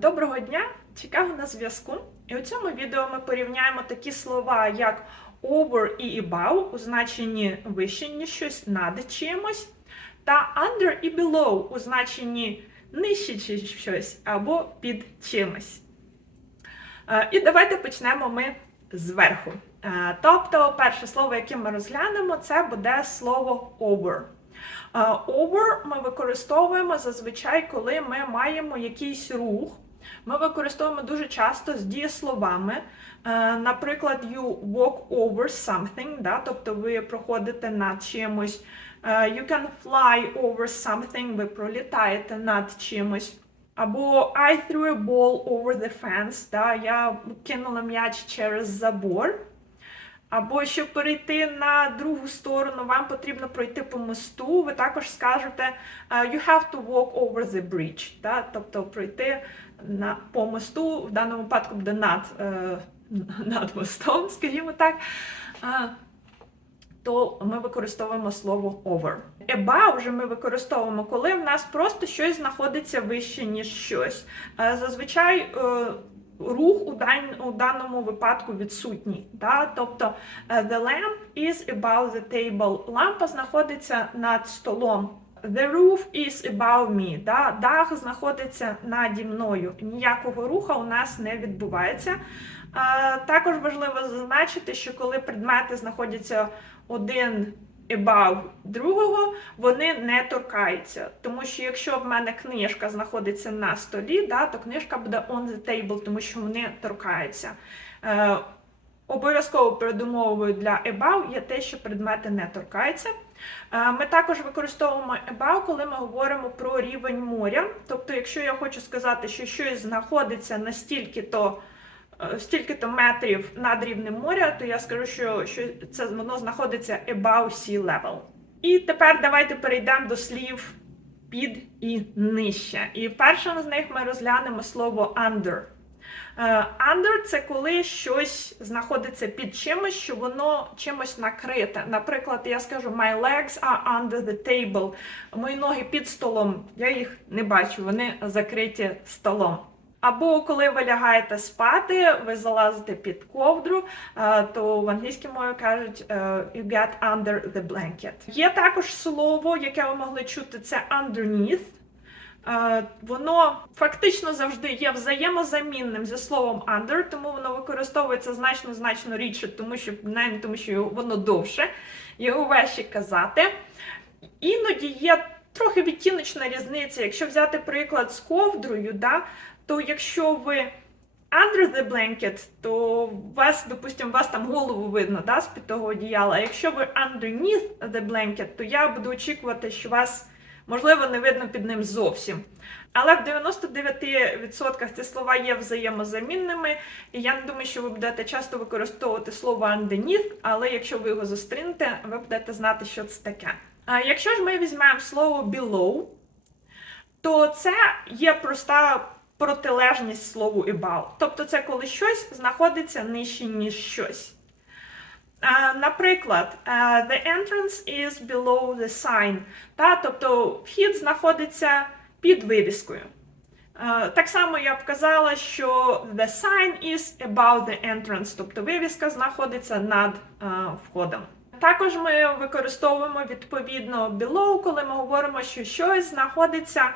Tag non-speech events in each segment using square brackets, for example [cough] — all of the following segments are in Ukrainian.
Доброго дня! Чикаго на зв'язку. І у цьому відео ми порівняємо такі слова, як over і above у значенні вище ніж щось над чимось, та under і below у значенні нижче ніж щось або під чимось. Е, І давайте почнемо ми зверху. Е, Тобто, перше слово, яке ми розглянемо, це буде слово over. Е, Over ми використовуємо зазвичай, коли ми маємо якийсь рух. Ми використовуємо дуже часто з дієсловами. Е, Наприклад, you walk over something, да? тобто ви проходите над чимось. Е, You can fly over something, ви пролітаєте над чимось. Або I threw a ball over the fence, да? я кинула м'яч через забор. Або щоб перейти на другу сторону, вам потрібно пройти по мосту. Ви також скажете е, you have to walk over the bridge, да? тобто пройти на, по мосту, в даному випадку буде над, е, [laughs] над мостом, скажімо так. Е, то ми використовуємо слово over. Above вже ми використовуємо, коли в нас просто щось знаходиться вище, ніж щось. Зазвичай рух у, у даному випадку відсутній. Да? Тобто е, the lamp is above the table. Лампа знаходиться над столом. The roof is above me. Да? Дах знаходиться наді мною. Ніякого руха у нас не відбувається. Також важливо зазначити, що коли предмети знаходяться один above другого, вони не торкаються. Тому що якщо в мене книжка знаходиться на столі, да, то книжка буде on the table, тому що вони торкаються. Е, Обов'язково передумовою для above є те, що предмети не торкаються. Е, Ми також використовуємо above, коли ми говоримо про рівень моря. Тобто, якщо я хочу сказати, що щось знаходиться настільки-то е, стільки-то метрів над рівнем моря, то я скажу, що, що це воно знаходиться above sea level. І тепер давайте перейдемо до слів під і нижче. І першим з них ми розглянемо слово under. Е, Under це коли щось знаходиться під чимось, що воно чимось накрите. Наприклад, я скажу My legs are under the table. Мої ноги під столом. Я їх не бачу, вони закриті столом. Або коли ви лягаєте спати, ви залазите під ковдру, е, то в англійській мові кажуть е, you get under the blanket. Є також слово, яке ви могли чути, це underneath. Е, Воно фактично завжди є взаємозамінним зі словом under, тому воно використовується значно значно рідше, тому що навіть тому, що воно довше, його важче казати. Іноді є трохи відтіночна різниця. Якщо взяти приклад з ковдрою, да, то якщо ви under the blanket, то вас, допустимо, вас там голову видно да, з-під того одіяла. А якщо ви underneath the blanket, то я буду очікувати, що вас можливо не видно під ним зовсім. Але в 99% ці слова є взаємозамінними, і я не думаю, що ви будете часто використовувати слово underneath, але якщо ви його зустрінете, ви будете знати, що це таке. Якщо ж ми візьмемо слово below, то це є проста протилежність слову above. Тобто це коли щось знаходиться нижче, ніж щось. Наприклад, the entrance is below the sign. Та, тобто вхід знаходиться під вивіскою. Так само я б казала, що the sign is above the entrance, тобто вивіска знаходиться над а, входом. Також ми використовуємо відповідно below, коли ми говоримо, що щось знаходиться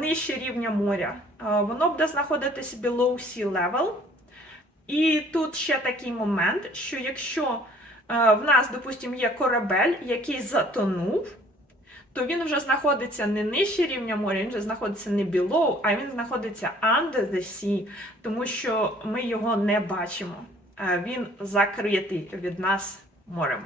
нижче рівня моря. Воно буде знаходитись below sea level. І тут ще такий момент, що якщо е, в нас, допустимо, є корабель, який затонув, то він вже знаходиться не нижче рівня моря, він вже знаходиться не below, а він знаходиться under the sea, тому що ми його не бачимо. Е, Він закритий від нас морем.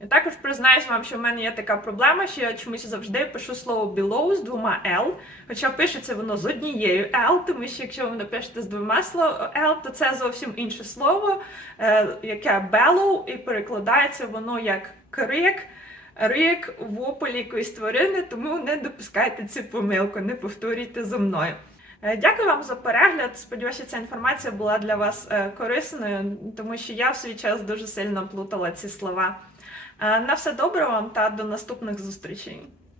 І також признаюсь вам, що в мене є така проблема, що я чомусь завжди пишу слово below з двома L, хоча пишеться воно з однією L, тому що якщо ви напишете з двома L, то це зовсім інше слово, е, яке bellow, і перекладається воно як крик, рик, вопль якоїсь тварини, тому не допускайте цю помилку, не повторюйте зо мною. Е, Дякую вам за перегляд. Сподіваюся, ця інформація була для вас е, корисною, тому що я в свій час дуже сильно плутала ці слова. Е, На все добре вам та до наступних зустрічей.